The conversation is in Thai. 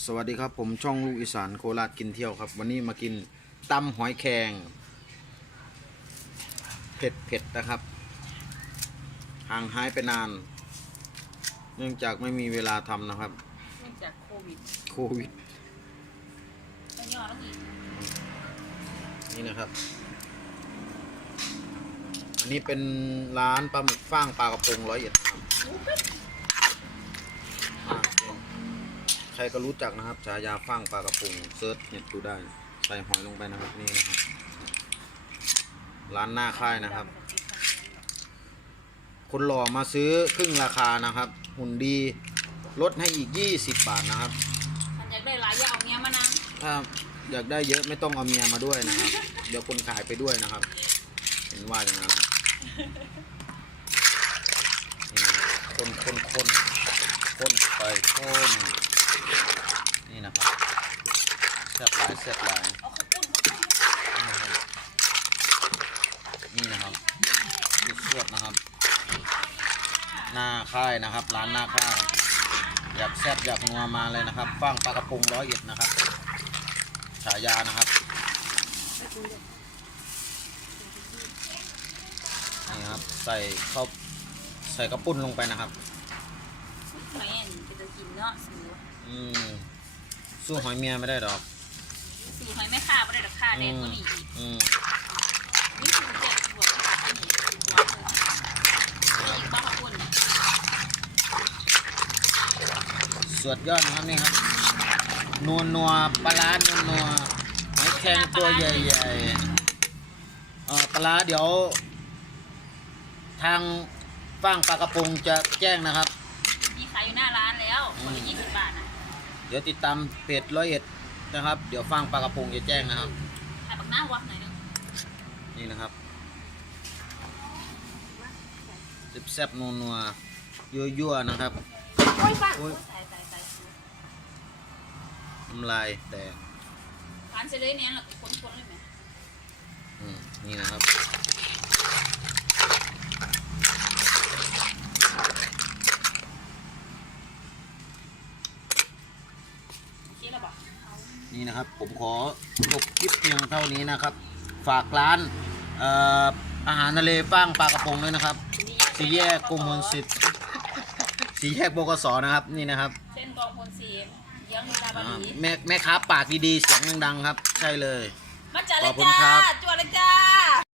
สวัสดีครับผมช่องลูกอีสานโคราชกินเที่ยวครับ วันนี้มากินตำหอยแครงเผ็ดเผ็ดนะครับ ห่างหายไปนาน เนื่องจากไม่มีเวลาทำนะครับ เนื่องจากโควิดโควิดตอนนี้เราต้องอีกนี่นะครับ อันนี้เป็นร้านปลาหมึกฟ่างปลากระพงร้อยเอ็ดครับอ่าใค รก็รู้จักนะครับฉายาฟ่างปลากระพงเซิร์ชเน็ตดูได้ใส่หอยลงไปนะครับนี่นะครับ ร้านหน้าค่ายนะครับ คนหล่อมาซื้อครึ่งราคานะครับ หุ่นดีลดให้อีก 20 บาทนะครับ ฉันอยากได้หลายอย่างเอาเนี้ยมานั่งถ้าอยากได้เยอะไม่ต้องเอาเมียมาด้วยนะครับ เดี๋ยวคนขายไปด้วยนะครับ เห็นว่าอย่างนั้นนี่คนคนคนคนไปคน นี่นะครับแซ่บหลายแซ่บหลายเอาข้าวปุ้นข้าวปุ้นนี่นะครับนี่นะครับสุดๆนะครับ หน้าค่ายนะครับ ร้านหน้าค่ายอยากแซ่บอยากนัวมาเลยนะครับฟังปลากระพงร้อยเอ็ดนะครับฉายานะครับนี่ครับใส่ข้าวใส่กระปุ้นลงไปนะครับแม่เป็นจะกินเนาะสู อืมสู้หอยเมียไม่ได้ดอก สูหอยแม่ค่าไม่ได้ราคาแดงก็มีอีกอืมนี่คือเจ็ดบวกอันนี้คือบวกเลยอีกบ้าข้าวปุ้นสวดยอดนะครับนี่ครับนัวนัวปลาร้านัวนัวหอยแครงตัวใหญ่ๆเอ่อปลาร้าเดี๋ยว ทางฟางปลากระพงจะแจ้งนะครับ มีขายอยู่หน้าร้านแล้วคนละยี่สิบบาทนะ เดี๋ยวติดตามเพจร้อยเอ็ดนะครับ เดี๋ยวฟางปลากระพงจะแจ้งนะครับขายปักหน้าวัดหน่อยนึงนี่นะครับแซ่บๆนัวนัวยั่วยั่วๆนะครับ โอ้ยป้าโอ้ยใส่ใส่ใส่น้ำลายแตก ร้านเซเลยเนี่ยเราคนๆเลยไหม อืมนี่นะครับ คิดแล้วบอก นี่นะครับผมขอจบคลิปเพียงเท่านี้นะครับ ฝากร้านเอ่ออาหารทะเลฟ้างปลากระพงด้วยนะครับ สี่แยกกรมพลสิทธิ์สี่แยกบกสนะครับนี่นะครับเส้นกองพลสีเยื้องลีลาบาอ่าลีแม่แม่ค้าปากดีๆเสียงดังๆครับ ใช่เลยมาจ้าเลขยอบคุณจ้าครับจวดเลยจ้า